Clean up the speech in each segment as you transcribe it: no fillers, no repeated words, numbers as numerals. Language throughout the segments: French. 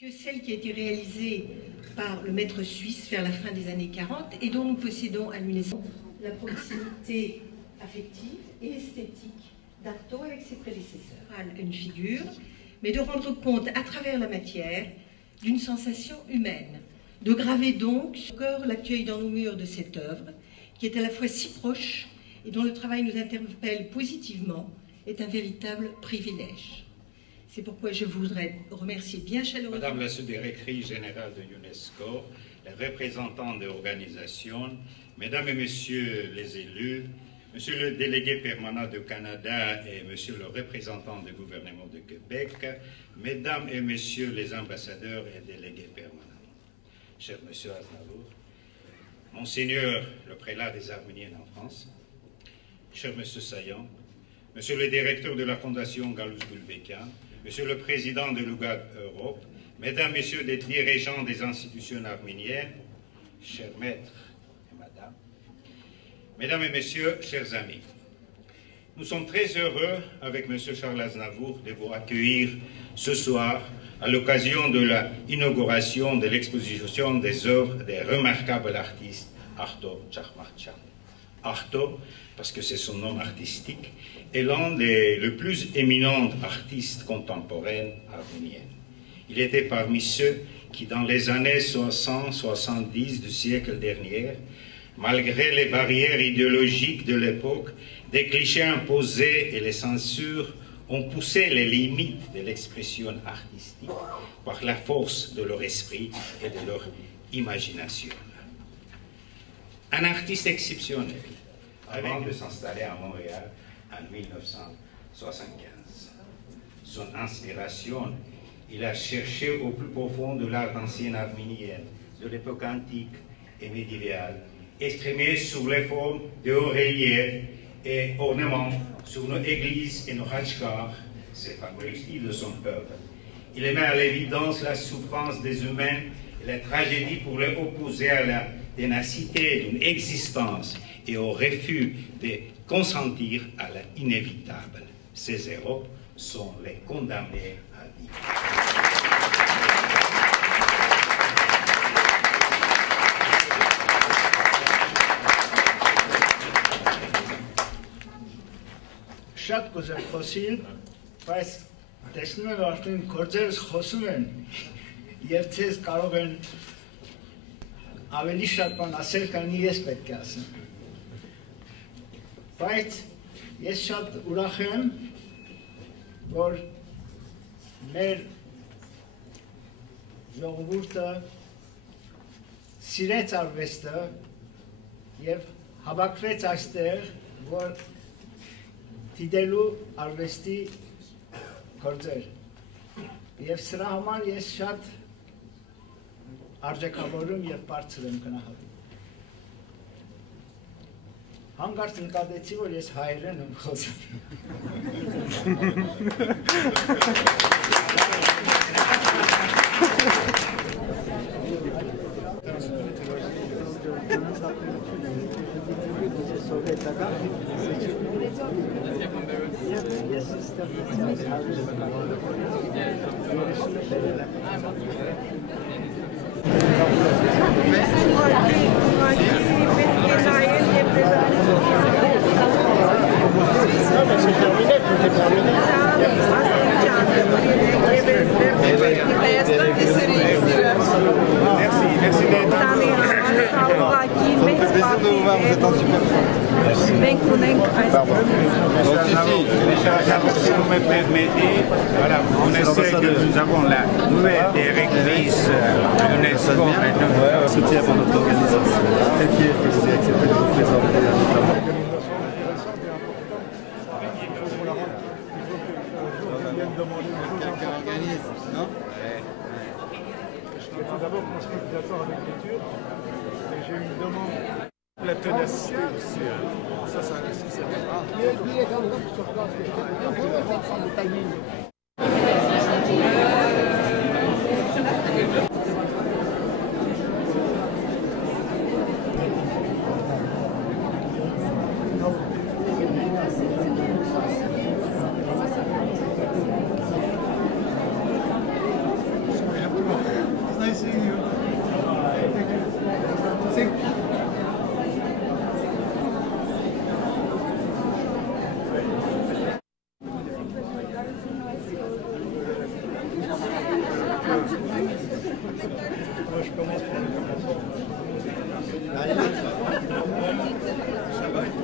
que celle qui a été réalisée par le maître suisse vers la fin des années 40 et dont nous possédons à l'UNESCO la proximité affective et esthétique d'Artaud avec ses prédécesseurs. Une figure, mais de rendre compte à travers la matière d'une sensation humaine, de graver donc encore l'accueil dans nos murs de cette œuvre qui est à la fois si proche et dont le travail nous interpelle positivement est un véritable privilège. C'est pourquoi je voudrais remercier bien chaleureusement Madame la sous-directrice générale de l'UNESCO, les représentants des organisations, Mesdames et Messieurs les élus, Monsieur le délégué permanent du Canada et Monsieur le représentant du gouvernement de Québec, Mesdames et Messieurs les ambassadeurs et délégués permanents, cher Monsieur Aznavour, Monseigneur le prélat des Arméniens en France, cher Monsieur Saillant, Monsieur le directeur de la Fondation Galouz Gulbenkian, Monsieur le Président de l'UGAD Europe, Mesdames, Messieurs les dirigeants des institutions arméniennes, chers maîtres et Madame, Mesdames et Messieurs, chers amis, nous sommes très heureux avec Monsieur Charles Aznavour de vous accueillir ce soir à l'occasion de l'inauguration de l'exposition des œuvres des remarquables artistes Artaud Tchahmartchan. Artaud, parce que c'est son nom artistique, est l'un des plus éminents artistes contemporains arméniens. Il était parmi ceux qui, dans les années 60-70 du siècle dernier, malgré les barrières idéologiques de l'époque, des clichés imposés et les censures, ont poussé les limites de l'expression artistique par la force de leur esprit et de leur imagination. Un artiste exceptionnel, avant de s'installer à Montréal en 1975. Son inspiration, il a cherché au plus profond de l'art ancien arménien, de l'époque antique et médiévale, exprimé sous les formes de hauts reliefs et ornements sur nos églises et nos hachkars, ces fameux styles de son peuple. Il met à l'évidence la souffrance des humains et la tragédie pour les opposer à la ténacité d'une existence et au refus de consentir à l'inévitable. Ces héros sont les condamnés à vie. Շատ կուզեմ խոսիլ, բայց տեսնում եմ արդեն գործերս խոսում են եւ ցեզ կարող են ավելի շատ բան ասել, քան ես պետք է ասեմ։ Բայց ես շատ ուրախ եմ, որ մեր ժողովուրդը սիրեց արվեստը եւ հավաքվեց այստեղ, որ դիտելու արվեստի գործեր։ Եվ սրա համար ես շատ արժեքավորում եւ բարձր եմ գնահատում։ Հանկարծ նկատեցի, որ ես հայերեն եմ խոսում։ Si vous me permettez, voilà, on essaie que nous avons la nouvelle directrice UNESCO maintenant. Un soutien pour notre organisation. Très fier que vous ayez accepté de vous présenter notamment. Quelqu'un organise, non? Il faut d'abord qu'on se mette d'accord avec l'écriture. Et j'ai une demande. La ténacité aussi. Ça reste c'est Moi, je commence par le commencement. Ça va être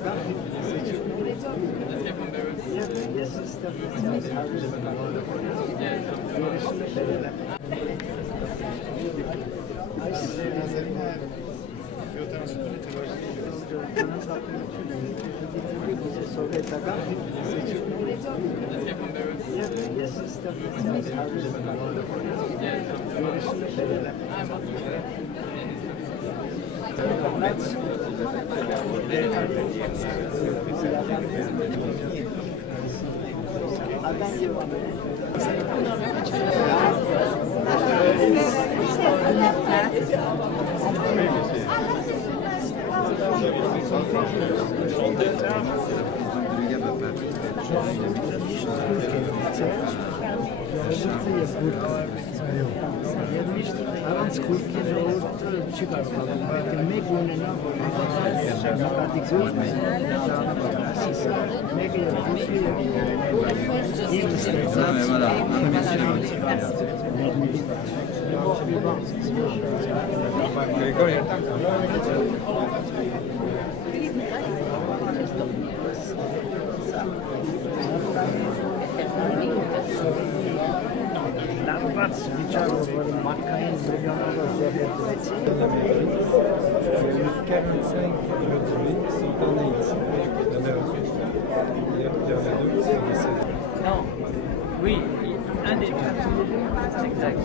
pas. Առանց քույրքի ժողովուրդը չի կարող բայց մեկ ունենա որ նկատի մեկը եւ Լավված վիճակով որ մատքային միլիոնավոր զոհերեցի 45 aujourd'hui sont en Haïti. Il y en a deux qui sont décédés. Non, oui, un des quatre. Exact.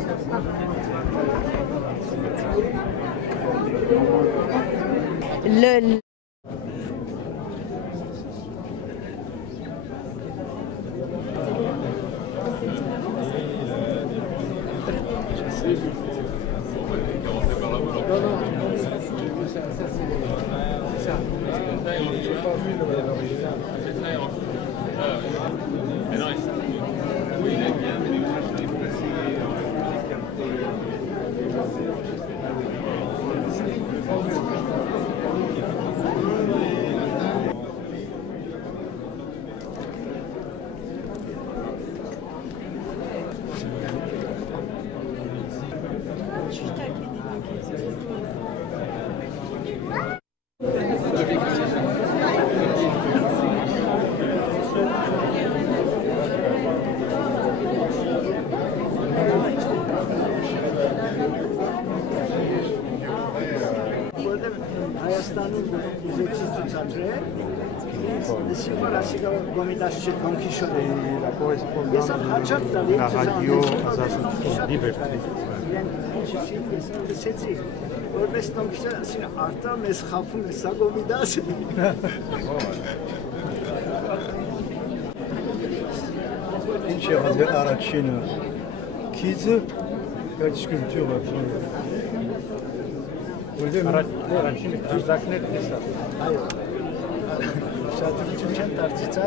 Հայաստանում ուզեցի ցուցադրել Սիմոն ասիկա գոմիտաշի կոնքիշոն ես հաճախ տալի Radio Azazın Liberty. Լսեցի որպես կոնքիշոն ասիկա արտա մեզ խափում է սա գոմիտաշ Ինչ եղավ է առաջինը քիզը կաչկուլտուրա Առաջինը քարտակներ տեսա։ Այո։ Շատ չեմ դարձած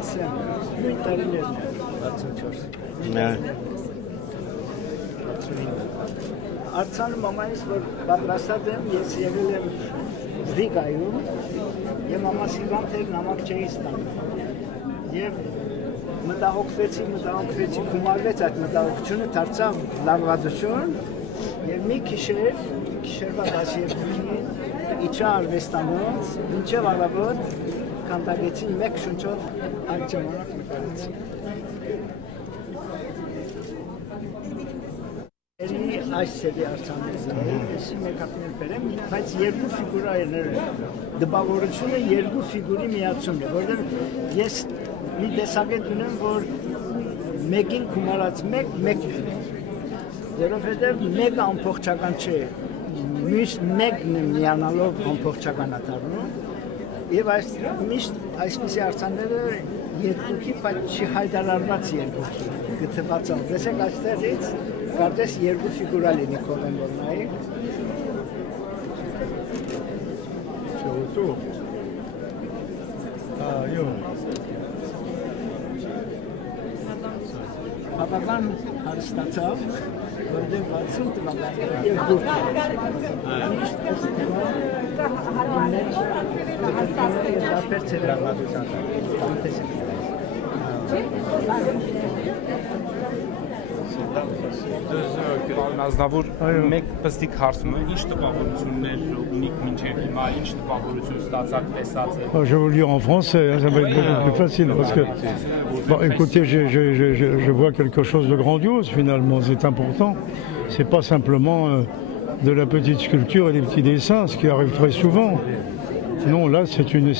ասեմ նույն տարիներն 64։ Նա Արցանում մամայից որ պատրաստած եմ ես եղել եմ Ռիգայում եւ մամաս հիվանդ էր նամակ չէի ստանում։ Եվ մտահոգվեցի գումարվեց այդ մտահոգությունը դարձավ լավադություն Եվ մի քիշերվա 12-ին իջա արվեստանոց, մինչև առավոտ կանդագեցին մեկ շունչով այդ ժամանակ նկարեցին։ Այս սերի արձանեզը, եսի մեկապներ բերեմ, բայց երկու ֆիգուրայներ դպավորությունը երկու ֆիգուրի միացումն է, որտեղ ես մի տեսակետ ունեմ, որ մեկին գումարած մեկ Որովհետև մեկը ամբողջական չէ, մեկն միանալով ամբողջական է դառնում եւ միշտ այսպիսի արձանները երկուքի, բայց չի հայտարարված երկուքի գծված է։ Տեսեք այստեղից կարծես երկու ֆիգուրա լինի կողմեն որ նայի։ Չոտո։ Այո։ Բավական հարստացավ, որտեղ 60 թվականին եւ դուրս Ազնավուր մեկ պստիկ հարցում է, ինչ տպավորություններ ունիք մինչև հիմա, ինչ տպավորություն ստացաք, տեսած եք։ Je vais vous le dire en français, hein, ça va être beaucoup plus facile parce que, bon, écoutez, je vois quelque chose de grandiose finalement, c'est important. C'est pas simplement de la petite sculpture et des petits dessins, ce qui arrive très souvent. Non, là, c'est une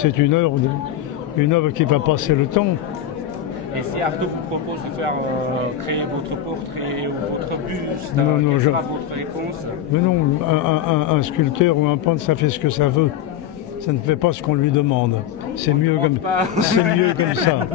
œuvre qui va passer le temps. Et si Artaud vous propose de faire créer votre portrait ou votre buste, quelle sera votre réponse? Mais non, un sculpteur ou un peintre, ça fait ce que ça veut. Ça ne fait pas ce qu'on lui demande. C'est mieux comme ça.